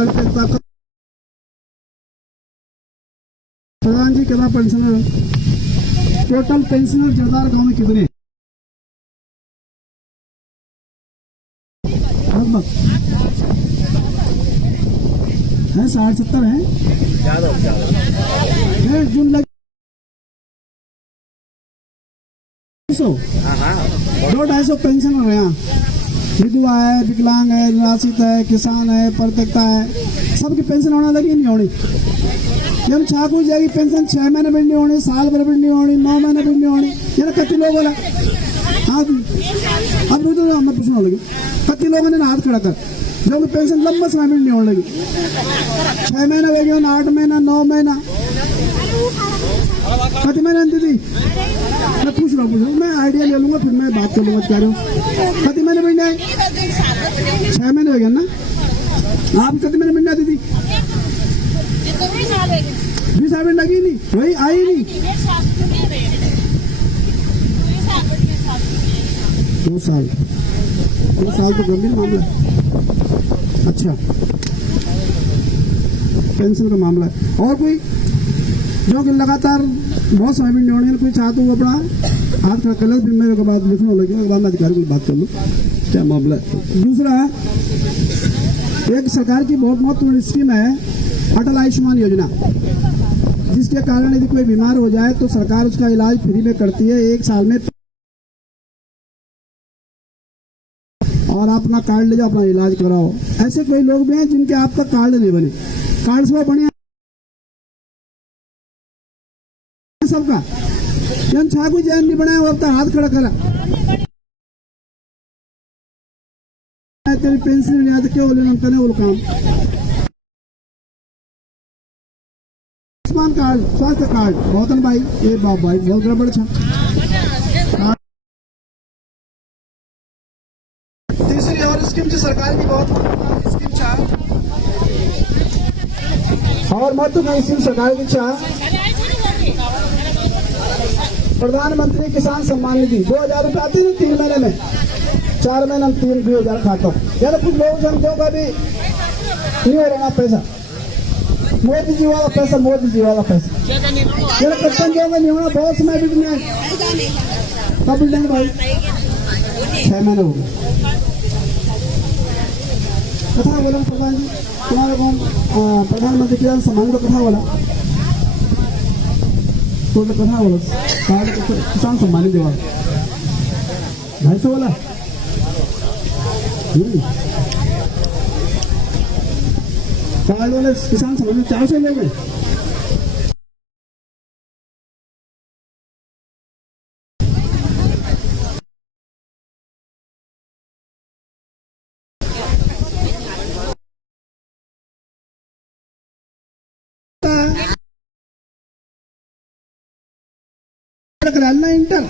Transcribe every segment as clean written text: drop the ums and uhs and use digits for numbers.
परित्यक्ता का प्रधान जी कितना पेंशनर है? टोटल पेंशनर जरदार गांव में कितने लगभग है? 60-70 है। जून लग 200-250 पेंशनर है यहाँ। विधवा है, विकलांग है, निराश्रित है, किसान है, परित्यक्ता है, सबकी पेंशन होने लगी नहीं होनी। हम छाकू जाएगी पेंशन 6 महीने भी नहीं होनी, साल भर भी नहीं होनी, 9 महीने भी नहीं होनी। ये कति लोग बोला हाँ अब रुको हमें पूछने लगी कति लोगों ने हाथ खड़ा कर जो पेंशन लंबा समय में नहीं होने लगी। 6 महीने हो गए, 8 महीना, 9 महीना, कति महीने दीदी मैं पूछ रहा हूँ मैं आइडिया ले लूंगा फिर मैं बात कर लूंगा। कह रहे हो कति महीने महीने 6 महीने हो गया ना। आप कति महीने महीने दीदी 20 मिनट लगी नहीं वही आई नहीं 2 साल तो गंभीर मामला है। अच्छा पेंशन का मामला है। और कोई जो कि लगातार बहुत समय भी नहीं होने कोई चाहता हूँ अपना हाथ खड़ा कर ले फिर मेरे को बात लिखने लगे बाद में अधिकारी को बात कर लूँ क्या मामला है। दूसरा एक सरकार की बहुत महत्वपूर्ण स्कीम है अटल आयुष्मान योजना, जिसके कारण यदि कोई बीमार हो जाए तो सरकार उसका इलाज फ्री में करती है 1 साल में। और आप अपना कार्ड ले जाओ अपना इलाज कराओ। ऐसे कोई लोग भी हैं जिनके आप तक कार्ड नहीं बने, कार्ड से बने सबका जन छाकू जैन नहीं बनाया वो अपना हाथ खड़ा करा तेरी पेंशन नहीं आती क्यों बोले करे वो काम। आयुष्मान कार्ड, स्वास्थ्य कार्ड बहुत भाई ये बाप भाई बहुत गड़बड़ था। तीसरी और स्कीम सरकार की बहुत स्कीम चाह और महत्वपूर्ण स्कीम सरकार की चाह प्रधानमंत्री किसान सम्मान निधि 2000 रुपये आती है 3 महीने में, 4 महीने में 3-2000 खाता हूँ। या तो कुछ लोग समझो का भी नहीं हो रहा पैसा मोदी जी वाला पैसा कप्तान जो नहीं होना बहुत समय भी नहीं है कब मिलेंगे भाई 6 महीने हो गए। कथा बोला प्रधान जी तुम्हारे कौन प्रधानमंत्री किसान सम्मान का कथा बोला तो कथा बोला किसान सम्मान निधि वाला 250 वाला कार्ड वाले किसान सम्मान 400 ले गए। इंटर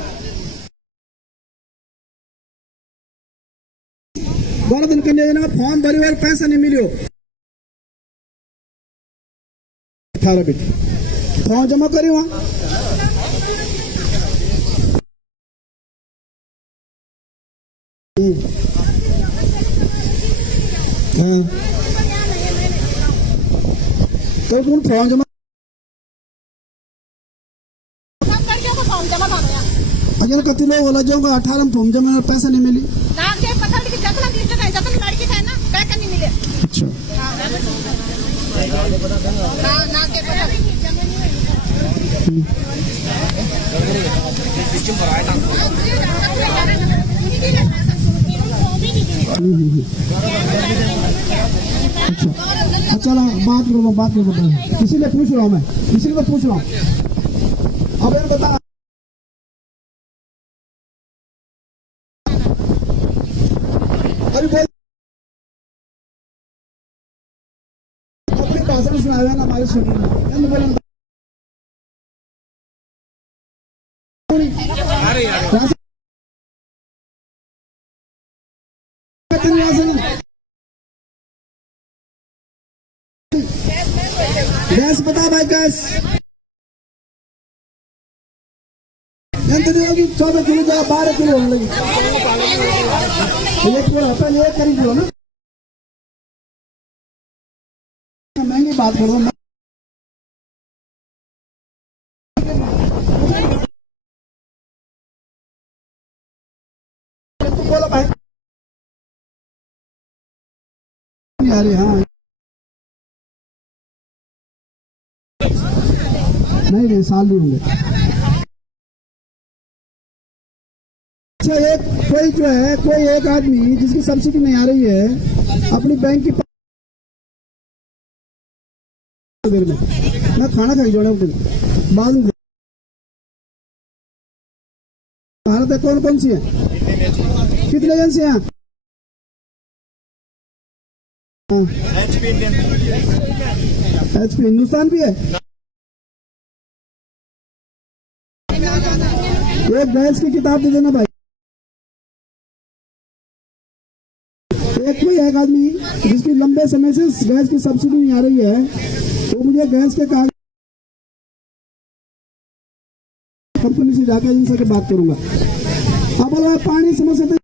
12 दिन कन्या योजना फॉर्म भरी और पैसा नहीं मिलियो 18 बिट फॉर्म जमा करी वहां तो तुम फॉर्म जमा अगर कति लोग बोला जो 18 में फॉर्म जमा पैसा नहीं मिली अच्छा अच्छा बात करो इसीलिए पूछ रहा हूँ मैं इसीलिए पूछ रहा हूँ। अब ये बता अपनी भाषा में सुनाया ना हमारे सुनने गैस बता भाई गैस 14 किलो 12 किलो होने लगी 1 किलो होता है 1 किलो ना महंगी बात कर दो। बोलो भाई नहीं आ रही। हाँ नहीं साल नहीं होंगे। अच्छा एक कोई जो है कोई एक आदमी जिसकी सब्सिडी नहीं आ रही है अपनी बैंक की देर में मैं खाना खा जोड़ा बाद में भारत है कौन कौन सी है कितने एजेंसियां HP हिंदुस्तान भी है। एक गैस की किताब दे देना भाई। एक कोई एक आदमी जिसकी लंबे समय से गैस की सब्सिडी नहीं आ रही है तो मुझे गैस के कागज कंपनी से जाकर इनसे के बात करूंगा। अब बोला पानी समस्या तो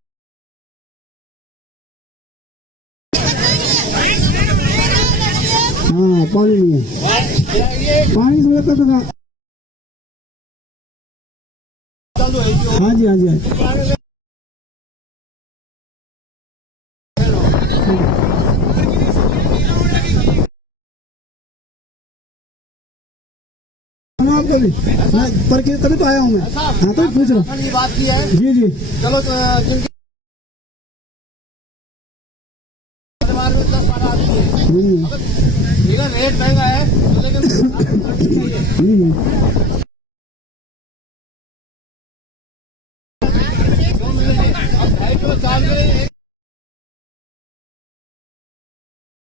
हाँ पानी नहीं है पानी समस्या तो हाँ जी हाँ जी आपको भी मैं पर तभी तो आया हूँ मैं। हाँ तो पूछ रहा हूँ बात की है जी जी चलो रेट महंगा है लेकिन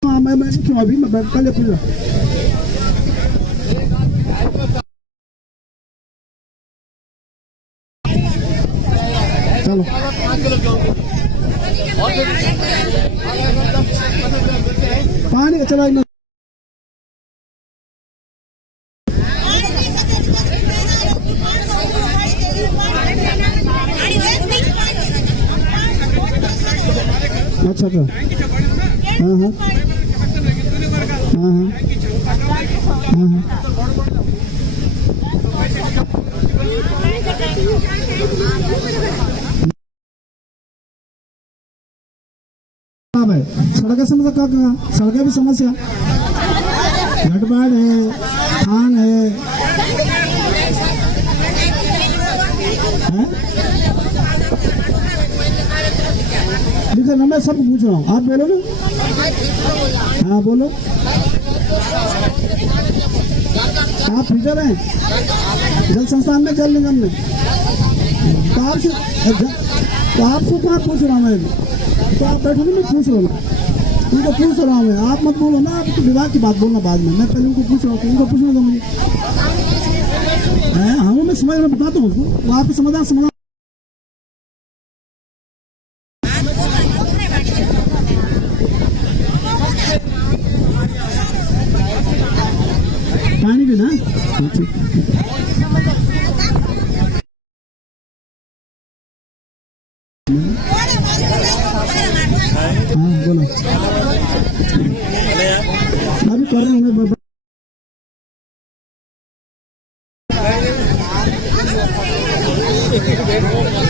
मैं क्यों अभी मैं कल पूछ रहा चलो पानी चलो अच्छा अच्छा हाँ हाँ हाँ हाँ भाई सड़क का समस्या क्या सड़क भी समस्या घटबाड़ है खान है देखो मैं सब पूछ रहा हूँ आप बोलो ना। हाँ बोलो आप फ्रीजर हैं जल संस्थान में जल निगम में तो आपसे कहाँ पूछ रहा हूँ मैं तो आप बैठो मैं पूछ रहा हूँ उनको पूछ रहा हूँ मैं आप मत बोलो ना आप तो विभाग की बात बोलना बाद में मैं पहले उनको पूछ रहा हूँ उनको पूछना था मुझे। हाँ मैं समझ में बताता हूँ उसको वो आपको समाधान पानी भी ना हाँ बोलो अभी कर रहे हैं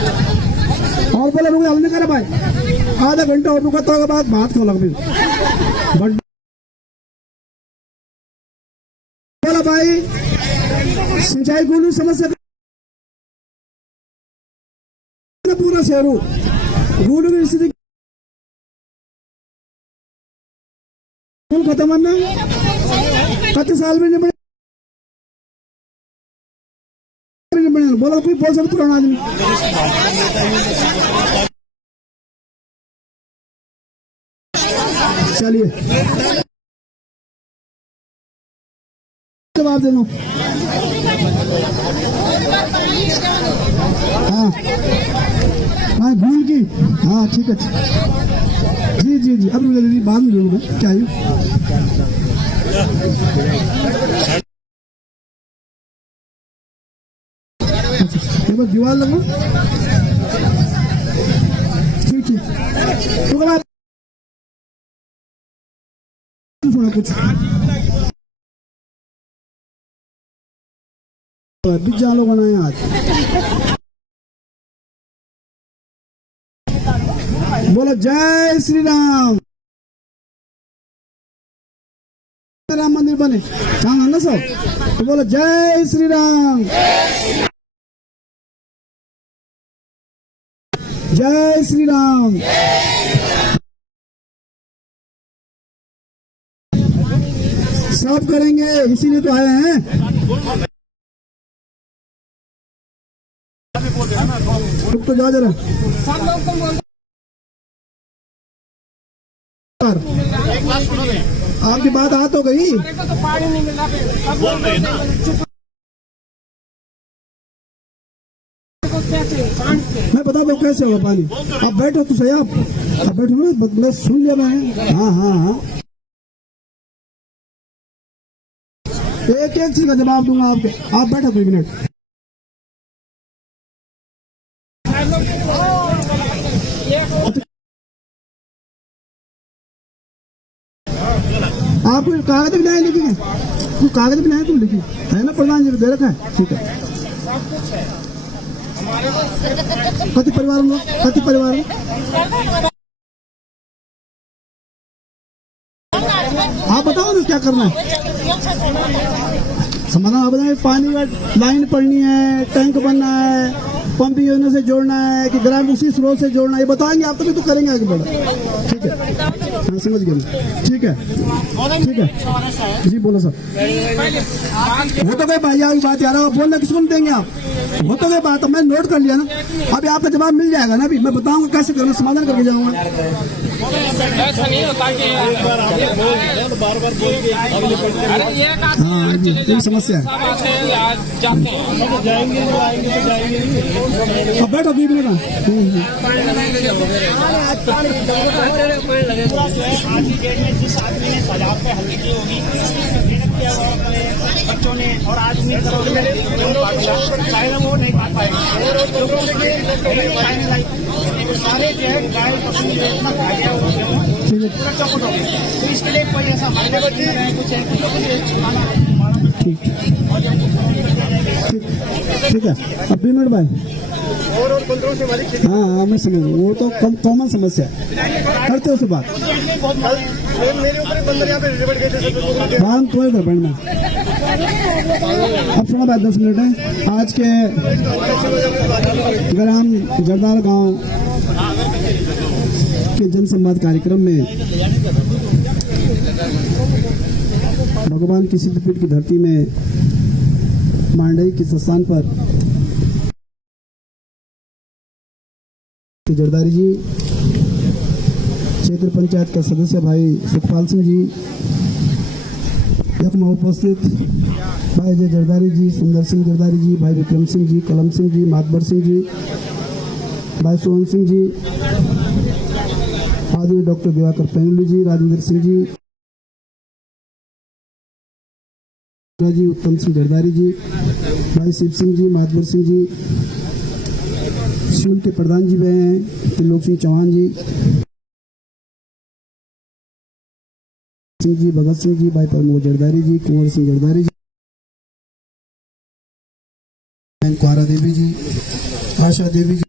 और बोला रुको हमने करा भाई आधा घंटा और रुका तो बाद बात खोला फिर बोला भाई सिंचाई गोलू समस्या पूरा शहरों गोलू की स्थिति खत्म है कति साल में नहीं बोला कोई बोल सकते पुराना आदमी चलिए जवाब दे लो। हाँ हाँ भूल की हाँ ठीक है जी जी जी अब बाद में लूँगा क्या है एक बार दीवार लगो ठीक ठीक तो कुछ बिज्जा लोग बनाए आज। बोलो जय श्री राम। राम मंदिर बने हाँ ना सब, तो बोलो जय श्री राम, जय श्री राम। सब करेंगे इसीलिए तो आए हैं। तो जा जरा आपकी बात आ तो गई। मैं बता दो कैसे होगा पानी। आप बैठो तो सही, आप बैठो ना, मैं सुन लिया मैं। हाँ हाँ हाँ, एक एक चीज का जवाब दूंगा आपके। आप बैठो 2 मिनट। आप कागज भी लाए लिखी है, तू कागज भी लाए तुम लिखी है ना, प्रधान जी को दे रखा है। ठीक है, कति परिवार में, कति परिवार में आप बताओ ना क्या करना है। समाधान आप बताएं। पानी का लाइन पड़नी है, टैंक बनना है, पंपिंग योजना से जोड़ना है कि ग्राम उसी स्रोत से जोड़ना है, ये बताएंगे आप, तभी तो करेंगे आगे बढ़ा। ठीक है, हाँ समझ गए। ठीक है ठीक है जी, बोलो सर। वो तो गई भाई की बात यार, आप बोलना किसको नहीं देंगे आप, वो तो गई बात, मैं नोट कर लिया ना। अभी आपका जवाब मिल जाएगा ना, अभी मैं बताऊंगा कैसे करना, समाधान करके जाऊंगा। हाँ यही समस्या है। अब बैठो 2 मिनट। आज की डेट में जिस आदमी ने सजावट पे हल्दी की होगी, बच्चों ने, और आज नहीं करोगे शायद वो नहीं पा पाएगा। सारे जो है गाय पशु इतना खा गया तो इसके लिए कोई ऐसा फायदे बच्चे कुछ ठीक है। अब 2 मिनट भाई। और 15 से वाली हाँ हाँ मैं समझ, वो तो कॉमन समस्या है, करते हो से बात। मेरे ऊपर 15 यहाँ पे रिजल्ट गए थे बात तो इधर बढ़ना। अब सुना बात 10 मिनट है। आज के ग्राम जरदार गांव के जनसंवाद कार्यक्रम में भगवान की सिद्धपीठ की धरती में मांडई के स्थान पर जरदारी जी, क्षेत्र पंचायत का सदस्य भाई सुखपाल सिंह जी, यकमा उपस्थित भाई जय जरदारी जी, सुंदर सिंह जरदारी जी, भाई विक्रम सिंह जी, कलम सिंह जी, मातबर सिंह जी, भाई सोहन सिंह जी, आदि डॉक्टर दिवाकर पैनुली जी, राजेंद्र सिंह जी, उत्तम सिंह जरदारी जी, भाई शिव सिंह जी, मातबर सिंह जी, स्कूल के प्रधान जी भी हैं, त्रिलोक सिंह चौहान जी, सिंह जी, भगत सिंह जी, भाई प्रमोद जरदारी जी, कुंवर सिंह जरदारी जी, कुआरा देवी जी, आशा देवी जी,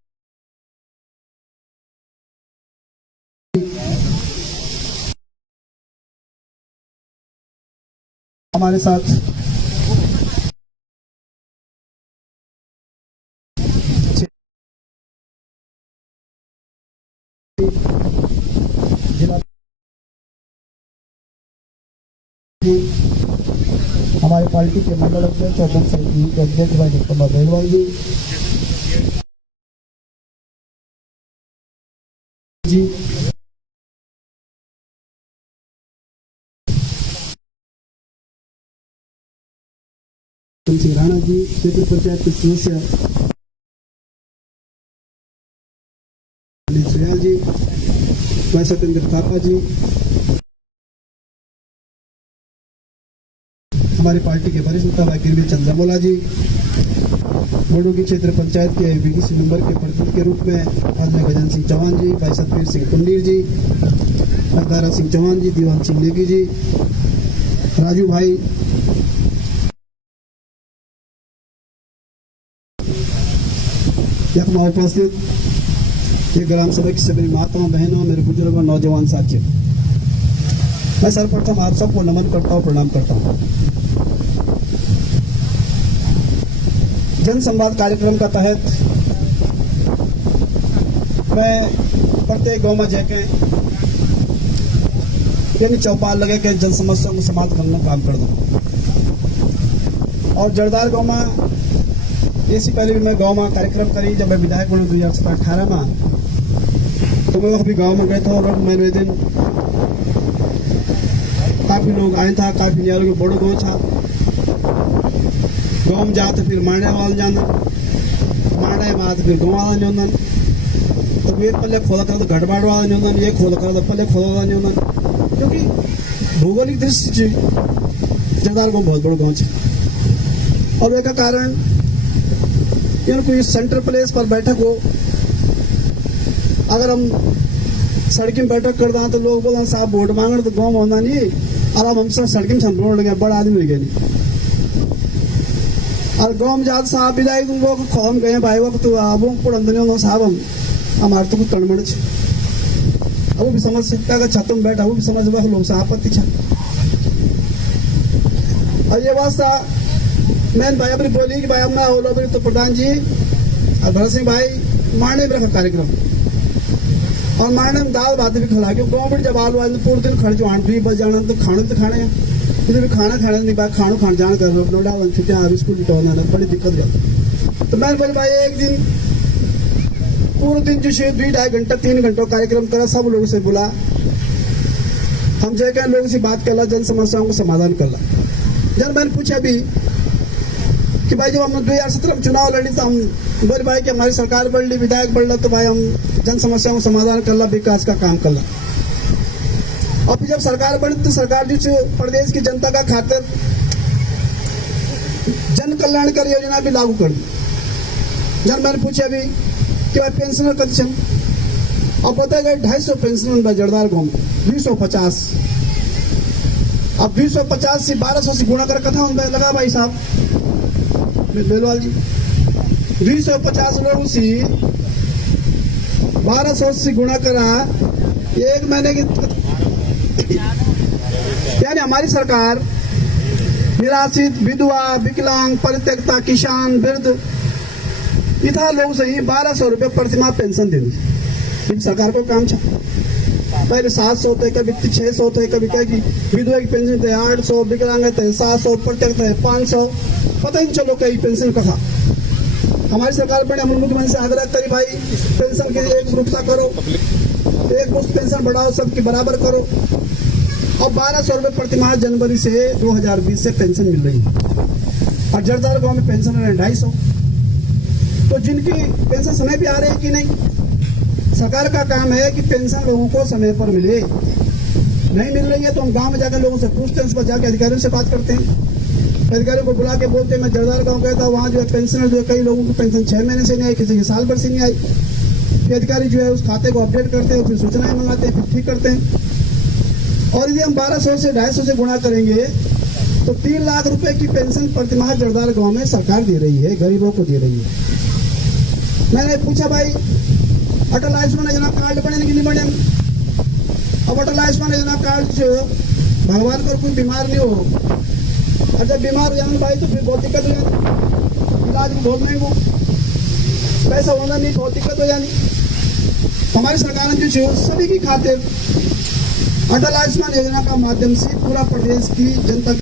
हमारे साथ हमारी पार्टी के मंडल अध्यक्ष और जन समिति के अध्यक्ष भाई जगदम्बा बेलवाल जी सिंह राणा जी, क्षेत्र पंचायत के सदस्य सुयाल जी, भाई सत्येंद्र थापा जी, हमारी पार्टी के वरिष्ठ नेता भाई गिरवी चंद जमोला जी, बोडोगी क्षेत्र पंचायत के बीडीसी नंबर के प्रतिनिधि के रूप में आज में गजन सिंह चौहान जी, भाई सतवीर सिंह कुंडीर जी, भाई दारा सिंह चौहान जी, दीवान सिंह नेगी जी, राजू भाई यहाँ उपस्थित ये ग्राम सभा की सभी माताओं बहनों, मेरे बुजुर्गों, नौजवान साथियों, मैं सर्वप्रथम आप सबको नमन करता हूँ, प्रणाम करता हूँ। जन संवाद कार्यक्रम का तहत मैं प्रत्येक गांव में जाके यानी चौपाल लगे के जन समस्याओं को समाप्त करने का काम कर दूँ। और जरदार गांव में इससे पहले भी मैं गांव में कार्यक्रम करी। जब मैं विधायक बना 2018 में, तो मैं अभी गांव में गए थे और मैंने दिन काफी लोग आए था, काफी नियारों के बड़ो गाँव था। गाँव में जाते फिर मारने वाले जाना, मारने में आते फिर गाँव वाला नहीं होना, तो ये पल्ले खोला कर तो घटबाड़ वाला नहीं होना, ये खोला कर तो पल्ले खोला वाला नहीं होना, क्योंकि भौगोलिक दृष्टि से जरदार गाँव बहुत बड़ा गाँव है। और एक कारण कोई सेंट्रल प्लेस पर बैठक हो, अगर हम सड़क में बैठक कर दें तो लोग बोला साहब वोट मांगने तो गाँव में होना नहीं, और अब हम सब सड़क में छंद लगे, बड़ा आदमी हो गया नहीं। और गाँव में जाते साहब विदाई तुमको हम गए भाई वक्त तो अब पढ़ नहीं साहब हम हमारे तो कुछ तड़मड़ अब वो भी समझ सकता है छत में बैठा, वो भी समझ वह लोग से आपत्ति छा। और ये वास्ता मैंने भाई अपनी बोली कि भाई अब मैं बोला तो प्रधान जी और भरत सिंह भाई मारने में रखा कार्यक्रम, और मारने में दाल भात भी खिला, क्योंकि गाँव में जब आलू आज पूरे दिन खर्च आठ भी बज जाना, तो खाने तो खाने इधर भी खाना खाने नहीं बात खानो खान जान कर लो अपना डाल छुट्टियाँ स्कूल टोना बड़ी दिक्कत जाती। तो मैंने बोले भाई एक दिन पूरे दिन जो 2-2.5 घंटा 3 घंटों कार्यक्रम करा, सब लोगों से बोला, हम जगह लोगों से बात कर ला, जन समस्याओं को समाधान कर ला। जब मैंने पूछा भी कि भाई जब हम 2017 में चुनाव लड़ी तो हम बोले भाई कि हमारी सरकार बढ़ ली, विधायक बढ़ ला, तो भाई हम जन समस्याओं को समाधान कर ला, विकास का काम कर ला। और फिर जब सरकार बनी तो सरकार जो प्रदेश की जनता का खातिर जन कल्याणकारी योजना भी लागू कर दी। जब मैंने पूछा भी कि भाई पेंशनर कमीशन, अब बताया गया 250 पेंशनर जरदार गाँव में 250। अब 250 से 1200 से गुणा कर कथा लगा भाई साहब बेलवाल जी, 250 लोगों से 1200 से गुणा करा एक महीने की, यानी हमारी सरकार निराश्रित, विधवा, विकलांग, परित्यक्ता, किसान, वृद्ध इतना लोग से ही 1200 रुपये प्रतिमाह पेंशन देनी। सरकार को काम था पहले 700 थे, कभी 600 थे, कभी कहीं विधवा की पेंशन थे 800, विकलांग थे 700, परित्यक्त थे 500, पता ही नहीं चलो कहीं पेंशन कहा। हमारी सरकार बने, हम मुख्यमंत्री से आग्रह करी भाई पेंशन की एक रूपता करो, एक मुश्त पेंशन बढ़ाओ, सबकी बराबर करो। और 1200 रुपये प्रतिमाह जनवरी से 2020 से पेंशन मिल रही है। और जरदार गाँव में पेंशन है 250। तो जिनकी पेंशन समय पे आ रही है कि नहीं, सरकार का काम है कि पेंशन लोगों को समय पर मिले। नहीं मिल रही है तो हम गांव में जाकर लोगों से पूछते हैं, उस पर जाकर अधिकारियों से बात करते हैं, अधिकारियों को बुला के बोलते हैं। मैं जरदार गांव गया था, वहाँ जो है पेंशनर जो है कई लोगों को पेंशन 6 महीने से नहीं आई, किसी की साल भर से नहीं आई। फिर अधिकारी जो है उस खाते को अपडेट करते हैं, फिर सूचनाएं मंगाते हैं, फिर ठीक करते हैं। और यदि हम 1200 से 250 से गुणा करेंगे तो 3 लाख रुपए की पेंशन प्रतिमाह जरदार गाँव में सरकार दे रही है, गरीबों को दे रही है। मैंने पूछा भाई अटल आयुष्मान योजना कार्ड बने कि नहीं बने। अब अटल आयुष्मान योजना कार्ड जो भगवान को कोई बीमार नहीं हो, और जब बीमार हो जाए भाई तो फिर बहुत दिक्कत हो जाती, इलाज भी बहुत महंगा, पैसा होना नहीं, बहुत दिक्कत हो जानी। हमारी सरकार ने जो सभी की खातिर अटल आयुष्मान योजना का माध्यम से पूरा प्रदेश की जनता,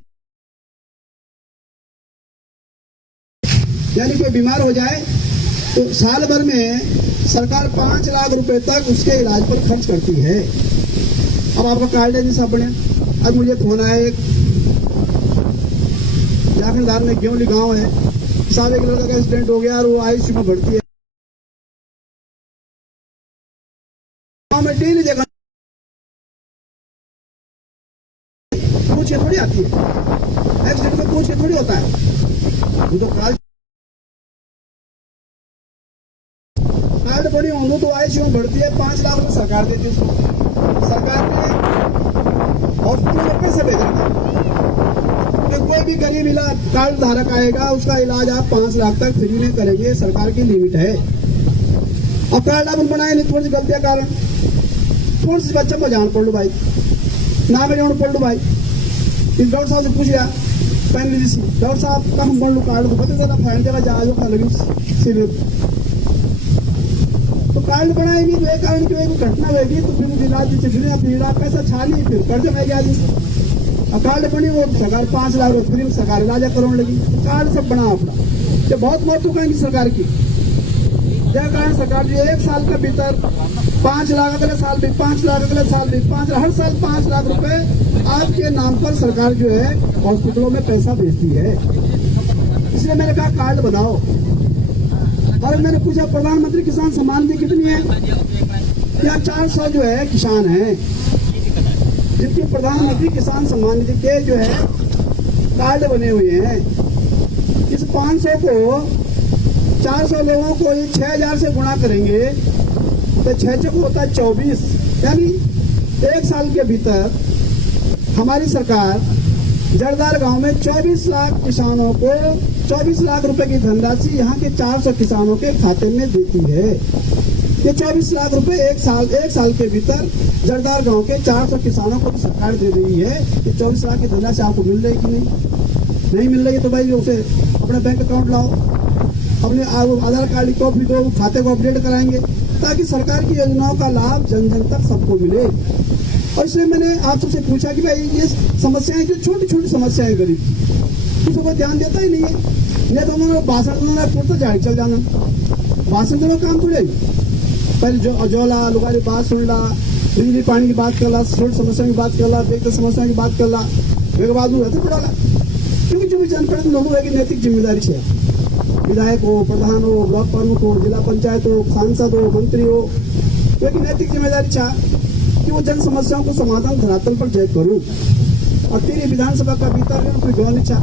यानी कोई बीमार हो जाए तो साल भर में सरकार 5 लाख रुपए तक उसके इलाज पर खर्च करती है। अब आपका कार्ड है सब बने। अब मुझे फोन आया, एक जाखंडार में गेवली गांव है, साहब एक लड़का का एक्सीडेंट हो गया और वो आईसीयू में भर्ती है। गाँव में डेली जगह पूछ के थोड़ी आती है, एक्सीडेंट में पूछ के थोड़ी होता है, वो तो कार्ड बनी होंगे तो आईसीयू में भर्ती है, 5 लाख रुपए सरकार देती है उसको। सरकार ने हॉस्पिटल में पैसे भेजा था कि कोई भी गरीब इलाज कार्ड धारक आएगा उसका इलाज आप 5 लाख तक फ्री में करेंगे, सरकार की लिमिट है। अब कार्ड अपन बनाए नहीं थोड़ी सी गलतियां कारण थोड़ी सी बच्चे को जान पड़ लो भाई ना मेरे पड़ लो भाई इस डॉक्टर साहब से पूछ लिया पहन लीजिए डॉक्टर साहब का हम बोल लो कार्ड तो पता चला फाइन जगह जहाजों का लगी सिविल तो कार्ड बनाए नहीं तो एक कारण की कोई घटना होगी तो फिर मुझे इलाज चिड़िया पीड़ा पैसा छा नहीं फिर कर्ज में गया जी अब कार्ड बनी वो सरकार 5 लाख रुपये फ्री में सरकार इलाजा कराने लगी कार्ड सब बना अपना ये बहुत महत्वपूर्ण सरकार की यह कारण सरकार जो 1 साल के भीतर 5 लाख अगले साल भी 5 लाख अगले साल भी 5 हर साल 5 लाख रुपए आपके नाम पर सरकार जो है हॉस्पिटलों में पैसा भेजती है इसलिए मैंने कहा कार्ड बनाओ और मैंने पूछा प्रधानमंत्री किसान सम्मान निधि कितनी है या 400 जो है किसान है जिनके प्रधानमंत्री किसान सम्मान निधि के जो है कार्ड बने हुए हैं इस 500 को 400 लोगों को ये 6000 से गुणा करेंगे तो 6 को होता है 24 यानी 1 साल के भीतर हमारी सरकार जरदार गांव में 24 लाख किसानों को 24 लाख रुपए की धनराशि यहाँ के 400 किसानों के खाते में देती है ये 24 लाख रुपए एक साल के भीतर जरदार गांव के 400 किसानों को सरकार दे रही है ये 24 लाख की धनराशि आपको मिल रही कि नहीं मिल रही है तो भाई उसे अपना बैंक अकाउंट लाओ अपने आधार कार्ड की कॉपी दो खाते को अपडेट कराएंगे ताकि सरकार की योजनाओं का लाभ जन जन तक सबको मिले और इसलिए मैंने आप सबसे पूछा कि भाई ये समस्याएं जो छोटी छोटी समस्याएं गरीब की को ध्यान देता ही नहीं है नहीं तो उन्होंने भाषण देना पुरता झाड़ी चल जाना भाषण देना काम थोड़े पहले जोला लुगारी बात सुन ला बिजली पानी की बात कर ला छोटी समस्या की बात कर ला व्यक्ति समस्या की बात कर ला मेरे बाद रहते पड़ा क्योंकि जो भी जनप्रतिनिधि लोगों की नैतिक जिम्मेदारी है विधायक हो प्रधान हो ब्लॉक प्रमुख हो जिला पंचायत हो सांसद हो मंत्री हो एक नैतिक जिम्मेदारी चाह कि वो जन समस्याओं को समाधान धरातल पर जय करूं और तेरी विधानसभा का भीतर कोई गौ नहीं चाह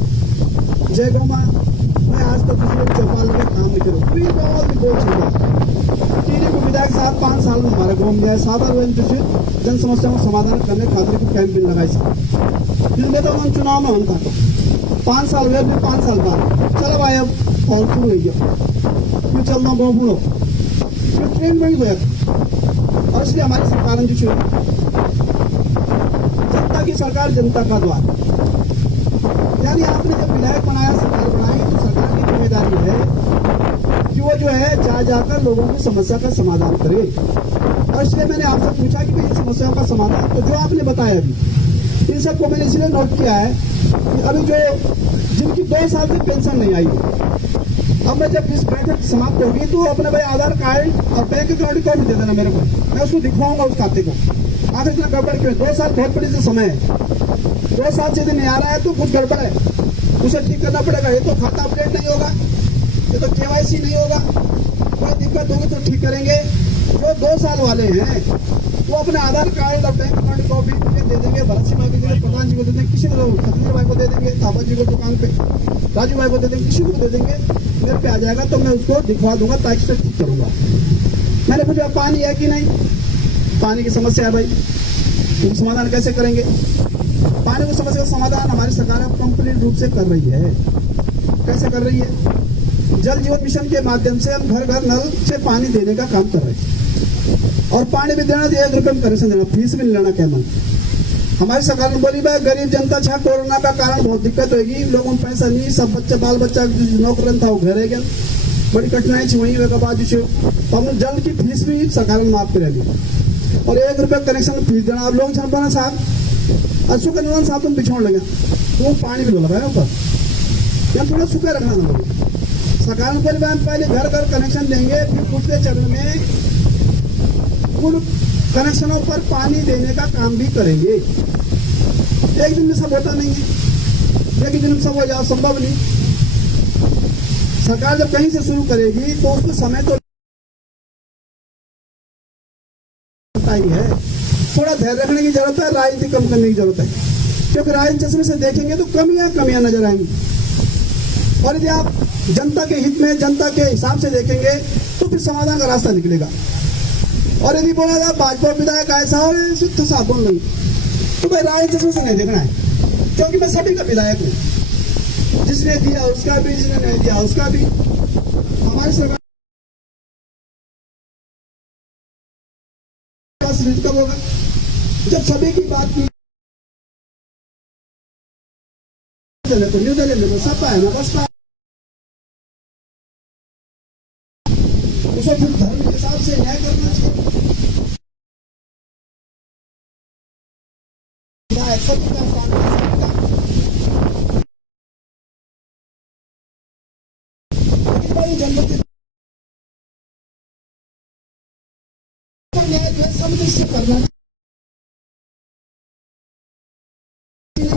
जय गौ माँ मैं आज तक किसी को चौपाल में काम नहीं करूँ कोई बहुत भी गौ चाहिए तेरी को विधायक साहब 5 साल में हमारे गाँव में जाए साधारण जन समस्याओं को समाधान करने खातिर को कैंप भी लगाई जिनमें तो हम चुनाव में होता 5 साल हुए फिर 5 साल बाद चलो भाई अब और शुरू हो गया क्यों चलना गाँव बुढ़ो फिर ट्रेन में ही गया और इसलिए हमारी सरकार जो जनता की सरकार जनता का द्वार यानी आपने जब विधायक बनाया सरकार बनाई तो सरकार की जिम्मेदारी है कि वो जो है जा जाकर लोगों की समस्या का समाधान करे और इसलिए मैंने आपसे पूछा कि इन समस्याओं का समाधान तो जो आपने बताया अभी इन सबको मैंने इसलिए नोट किया है कि अभी जो जिनकी 2 साल से पेंशन नहीं आई अब मैं जब इस बैठक समाप्त होगी तो अपने भाई आधार कार्ड और बैंक अकाउंट को भी दे देना मेरे को मैं उसको दिखवाऊंगा उस खाते को आखिर इतना गड़बड़ क्यों 2 साल बहुत बड़ी से समय है 2 साल से यदि नहीं आ रहा है तो कुछ गड़बड़ है उसे ठीक करना पड़ेगा ये तो खाता अपडेट नहीं होगा ये तो KYC नहीं होगा कोई दिक्कत होगी तो ठीक करेंगे जो 2 साल वाले हैं वो अपने आधार कार्ड और बैंक अकाउंट को भी दे देंगे भरत सिंह भाई को प्रधान जी को दे देंगे किसी को सत्येंद्र भाई को दे देंगे थापा जी को दुकान पे राजू भाई को दे देंगे किसी को दे देंगे मेरे पे आ जाएगा तो मैं उसको दिखवा दूंगा ताकि से ठीक करूंगा मैंने पूछा पानी है कि नहीं पानी की समस्या है भाई तो समाधान कैसे करेंगे पानी की समस्या का समाधान हमारी सरकार कंप्लीट रूप से कर रही है कैसे कर रही है जल जीवन मिशन के माध्यम से हम घर घर नल से पानी देने का काम कर रहे हैं और पानी भी देना तो 1 रुपये में कनेक्शन देना फीस भी नहीं लेना क्या मन हमारी सरकार ने बोली भाई गरीब जनता छा कोरोना का कारण बहुत दिक्कत होगी लोगों को पैसा नहीं सब बच्चे बाल बच्चा नौकरन था वो घर गया बड़ी कठिनाई थी वहीं का बाद तो हमने जल की फीस भी सरकार ने माफ करेगी और 1 रुपये कनेक्शन फीस देना आप लोग छना साहब और सुखा निवान साहब तुम पिछोड़ लगे वो पानी भी लगाया ऊपर या थोड़ा सूखा रखना ना लोग सरकार ने बोली पहले घर घर कनेक्शन देंगे फिर दूसरे चरण में कुल कनेक्शनों पर पानी देने का काम भी करेंगे एक दिन में सब होता नहीं है एक दिन में सब हो जाओ संभव नहीं सरकार जब कहीं से शुरू करेगी तो उसमें समय तो ही है थोड़ा धैर्य रखने की जरूरत है राजनीति कम करने की जरूरत है क्योंकि राजनीति चश्मे से देखेंगे तो कमियां नजर आएंगी और यदि आप जनता के हित में जनता के हिसाब से देखेंगे तो फिर समाधान का रास्ता निकलेगा और यदि बोला था भाजपा विधायक ऐसा और शुद्ध साफ बोल रही तो भाई राय चश्मे से नहीं देखना है क्योंकि मैं सभी का विधायक हूँ जिसने दिया उसका भी जिसने नहीं दिया उसका भी हमारी सरकार विजिट कब होगा? जब सभी की बात की तो न्यू दिल्ली में सपा है ना बसपा, उसे फिर धर्म के हिसाब से न्याय करना चाहिए। जनता न्याय जो है सब से करना देश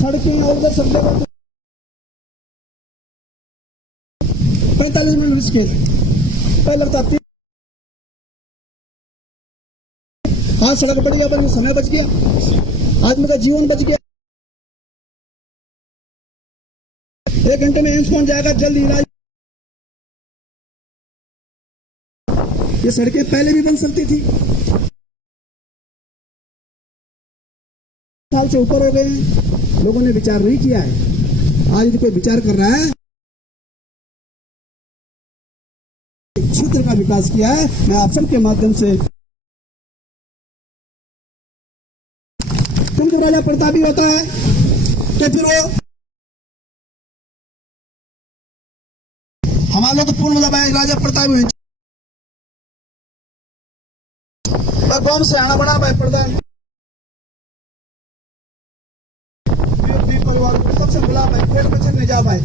सड़कें और उधर सब जगह 45 मिनट रिस्क है, पहले लगता 30। आज सड़क बढ़ गया, पर समय बच गया, आदमी का जीवन बच गया। 1 घंटे में एम्स पहुंच जाएगा, जल्द इलाज। ये सड़कें पहले भी बन सकती थी, साल से ऊपर हो गए हैं, लोगों ने विचार नहीं किया है। आज यदि कोई विचार कर रहा है, क्षेत्र का विकास किया है, मैं आप सबके माध्यम से तुमको राजा प्रतापी होता है तो फिर वो हमारे लोग तो पूर्ण मतलब है राजा प्रतापी हुए, गांव से आना बड़ा भाई प्रधान परिवार को सबसे बुला भाई पेट में नहीं जा भाई,